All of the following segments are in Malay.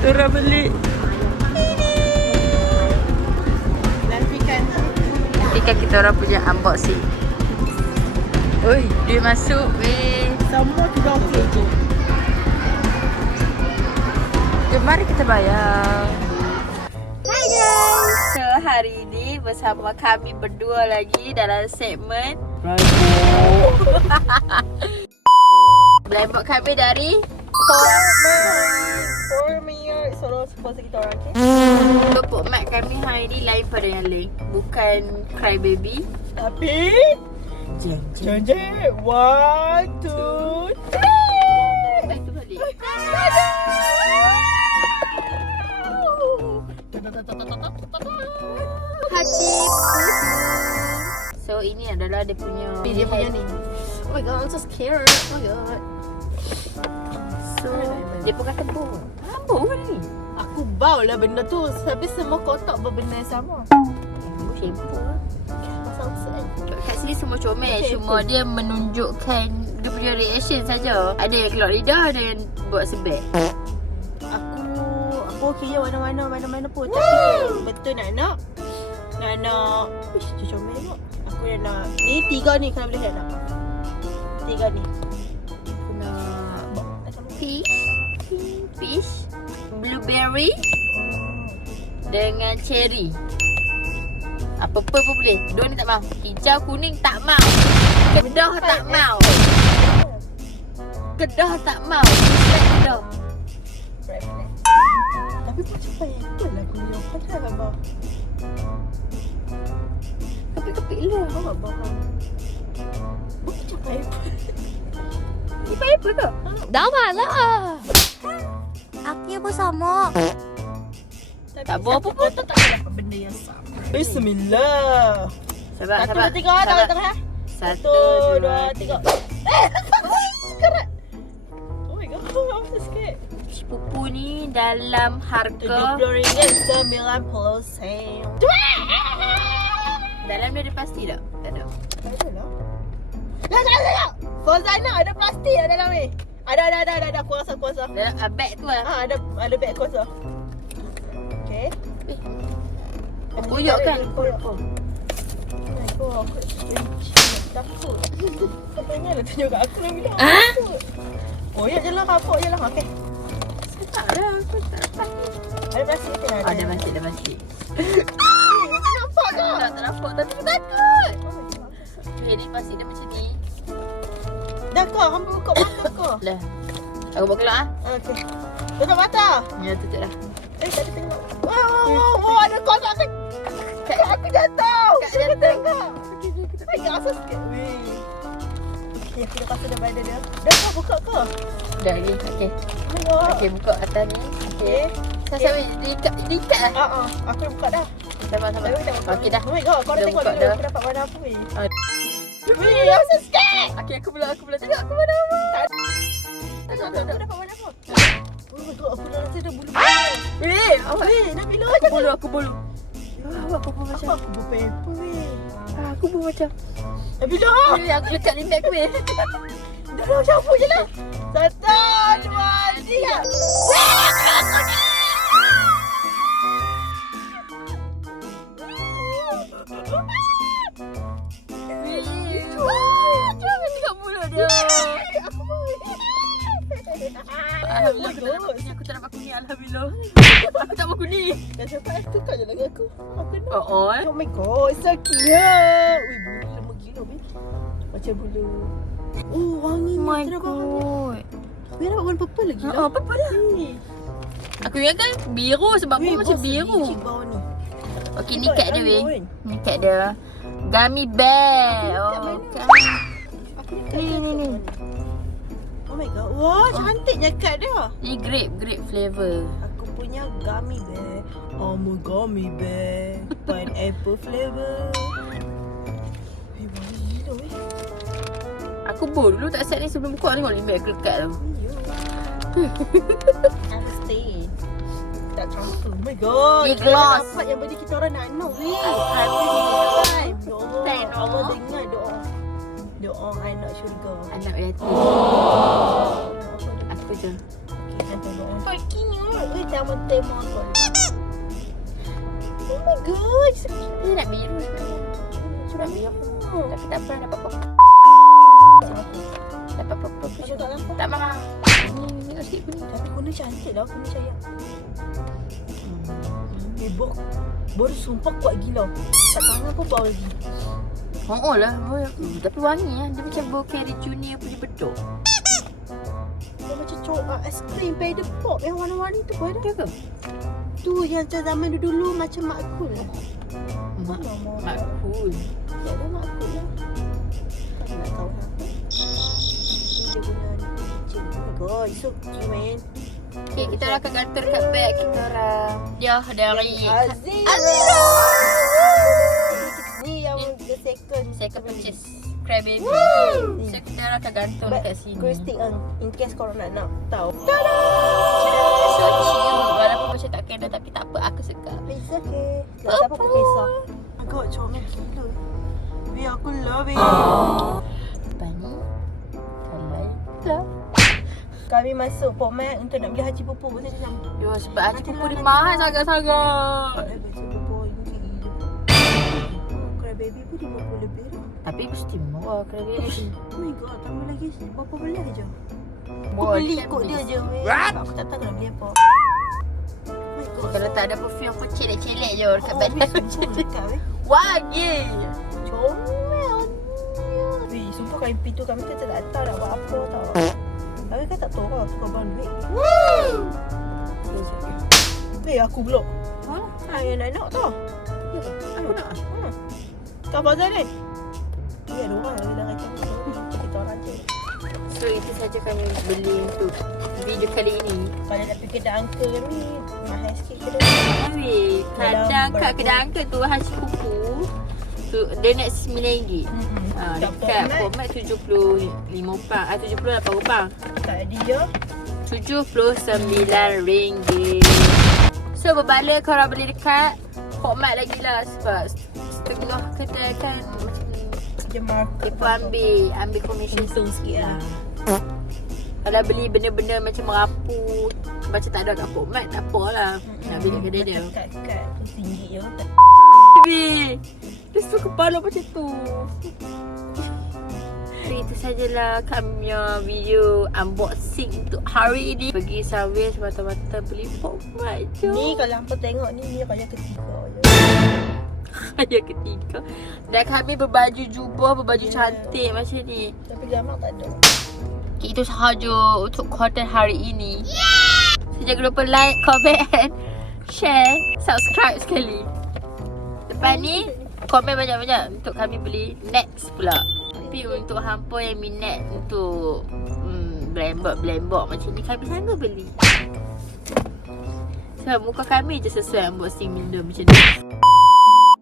Tura beli. Nantikan kita orang punya unboxing. Oi, dia masuk weh. Semua kita okey je. Jom mari kita bayar. Hai guys. So hari ini bersama kami berdua lagi dalam segmen Blambot kami dari Formia. Solo sponsor kita orang, okay? Kelompok mat kami hari ni lain pada yang lain. Bukan Crybaby. Tapi Jeng Jeng 1, 2, 3. Itu balik. Haji Putu. So ini adalah dia punya Dia punya ni. Oh my god, I'm so scared. Oh my god. So dia pun kata bau. Bau kan ni? Aku bau lah benda tu. Habis semua kotak berbenda yang sama. Bau shampoo. Kat sini semua comel. Cuma dia menunjukkan dia punya reaction saja. Ada yang keluar lidah, ada yang buat sebab. Aku okey je mana-mana pun. Tapi betul nak. Ish, dia comel tengok. Aku nak ni 3 ni kalau boleh nak. 3 ni. Aku nak peach, blueberry dengan cherry. Apa-apa pun boleh. Dua ni tak mau. Hijau, kuning tak mau. Kedah tak mau. Kedah tak mau. Kedah. Tapi macam pineapple lah punya. Kenapa abang? Kepik-kepik lah. Kau abang. Bukan macam pineapple. Ni pineapple ke? Dah malah. Aku pun sama. Tak bawa apa pun. Tak ada benda yang sama. Bismillah. Sabar, 1, sabar. 2, 3. Tangan tengah. 1, 2, 3. Sekarat. Oh my god, I'm so scared. Pupu ni dalam harga RM70.90. dalam dia ada plastik tak? Tak ada. Ada lah. Dah. Fazana ada plastik kat dalam ni. Ada. Kuasa. Dalam beg tu lah. Ada beg kuasa. Okay. Koyok kan? Koyok. Oh, aku takut. Katanya dah tunjuk kat aku nak bilang. Koyok je lah, kapok je lah. Okay. Tak ada. Aku tak dapat. Ada plastik ke? Ada plastik. Nampak tak? Tak nampak tapi aku takut. Okay, ni plastik dia macam ni. Dah kau, hampa buka mata kau. Lah. Aku buat keluar ah. Okay. Tutup mata. Ya, tutup dah. Tadi tengok. Wow, ada kotak tu. Aku jatuh. Kak jatuh. Ay, asal sikit. Weh. Okay, aku dah pasal dah badan dia. Dah kau buka ke? Dah lagi. Okey. Tengok. Okey, buka atas ni. Okey. Sampai diikat ah. Aku dah buka dah. Sabar. Okey dah. Oh my god, kau dah Dah tengok buka dulu. dah. Aku dapat warna apa weh? Weh, asal sikit. Okey, aku belum tengok aku mana apa. Aku dapat warna apa? Oh my god, aku dah rasa dah bulu. Weh, awak. Weh, dah bila je. Aku bulu. Awak apa macam? Aku berpaper weh. Aku pun macam. Dah bila? Weh, aku letak di beg weh. Dah syampuk je lah. 1, 2, 3. Jangan tengok mulut dia. Alhamdulillah aku tak dapat kuning. Alhamdulillah. Aku tak mau kuning. Dah sampai aku tukar je lagi aku. Aku nak. Oh. Oh my god, so cute. Wih, bulu lama gila weh. Macam bulu. Oh, wanginya. My Terang banget. god. Weh, dapat warna purple lagi lah. Apa lah. Aku ingatkan biru sebab pun macam biru. Bawah ni. Okey, ni kat dia weh. Ni kat dia. Gummy bear. Oh, kan. Ni. Oh my god. Wah, cantiknya kad dia. Ni grape flavor. Aku punya gummy bear. I'm a gummy bear. Pineapple flavor. Weh, wangi gila weh. Aku dulu tak set ni sebelum buka tengok limit aku lekat tu. I'm stay. Tak transfer. Oh my god. Ni gloss. Dapat yang benda kita orang nak know weh. Alhamdulillah. Ya Allah. Allah dengar doa I nak syurga. Anak yatim. Apa tu? Okay. Pergi ni jangan tembak kau. Oh my god. Dia nak biru sebenarnya. Nak biru. Tapi tak apa, dapat apa. Dapat apa. Aku tak nampak. Tak marah. Ni tengok sikit kuning. Tapi kuning cantik lah, kuning sayang. Bebok. Baru sumpah kuat gila. Tak tangan pun bau lagi. Oh lah. Tapi wangi lah. Dia macam bau Carrie Junior punya bedok. Dia macam aiskrim Paddle Pop yang warna-warni tu pun ada. Dia ke? Tu yang zaman dulu macam Mak Cool. Mak cool. Ya dah Mak Cool lah. Tak nak tahu lah. Dia guna ni. Oh, so cute man. Okay, kita orang akan gantung kat beg kita orang. Dia dari Azira. Ni yang the second purchase Crab Baby. So kita orang akan gantung dekat sini. Kristik in case korang nak tahu. So cute. Walaupun macam tak kena tapi tak apa, aku suka. It's okay. Tak apa pun kisah. Agak comel gila. Baby aku love it. Lepas ni kalau lah. Kami masuk Pomat untuk nak beli haji pupu. Betul macam Yo, sebab haji pupu dia mahal sangat-sangat. haji pupu ini gila. Crab baby pun 50 lebih dah. Tapi mesti murah Crab Baby. Oh my god, tambah lagi berapa belas je. Aku Boy, beli can kot be. dia je weh. What? Aku tak tahu nak beli apa. Oh my god. Kalau tak ada perfume pun celek-celek je dekat badan weh, macam sumpah ni. dekat weh. Wagi. Comel. Weh, sumpah kain pintu kami kita tak tahu nak buat apa tau. Habis kan tak tahu lah aku korban duit. Weh, aku blok. Yang nak tau. Aku nak. Kau pasal ni? Ya, ada orang yang dah kacau. Kita orang je. So itu saja kami beli untuk video kali ini. Kalau nak pergi kedai uncle ni, mahal sikit ke dia? Habis kadang kat kedai uncle tu haji pupu tu dia nak RM9. Dekat Pomat 75 pound. 78 rupang. Tak dia. RM79. So berbala korang beli dekat Pomat lagi lah sebab setengah kedai kan macam ni. Dia market. Dia pun ambil commission Untung sikit lah. Kalau beli benda-benda macam merapu macam tak ada kat Pomat, tak apa lah. Nak beli kat kedai dia. Kat RM1 je. Baby, dia suka kepala macam tu. So itu sajalah kami punya video unboxing untuk hari ini. Pergi Subway semata-mata beli Pomat je. Ni kalau hampa tengok ni raya ketiga je. Raya ketiga. Dan kami berbaju jubah, berbaju cantik macam ni. Tapi gambar tak ada. Okay, itu sahaja untuk konten hari ini. So jangan lupa like, comment, share, subscribe sekali. Lepas ni komen banyak-banyak untuk kami beli next pula. Tapi untuk hampa yang minat untuk blembok macam ni, kami sanggup beli. Sebab muka kami je sesuai unboxing benda macam ni.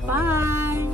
Bye.